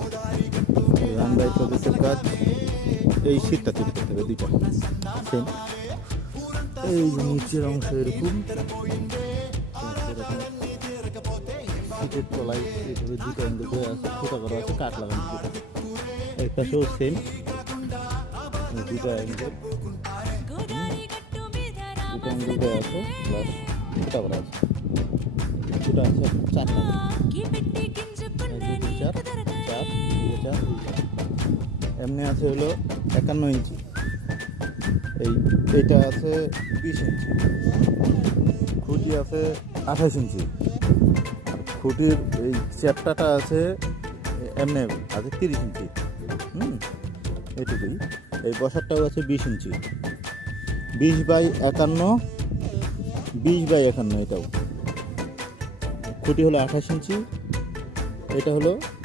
गोदारी गट्टु मेधराम भाईको circle चाहिँ यी सिद्धताको दुई पटक छैन ए निचरङ क्षेत्रको आदर गर्ने देरक पोते इलेक्ट्रोलाइट प्रविधिको इन्दुकोया काट लगाउनु। एकता सुसिन नदीटा इन्दु गोदारी गट्टु मेधराम छुट्टा आंसर चाहिने এমনি আছে হলো একান্ন ইঞ্চি এই এইটা আছে বিশ ইঞ্চি খুঁটি আছে আঠাশ ইঞ্চি খুঁটির এই চ্যাপটাটা আছে এমনি আছে তিরিশ ইঞ্চি হুম এটুকুই এই বসারটাও আছে বিশ ইঞ্চি বিশ বাই একান্ন বিশ বাই একান্ন এটাও খুঁটি হলো আঠাশ ইঞ্চি এটা হলো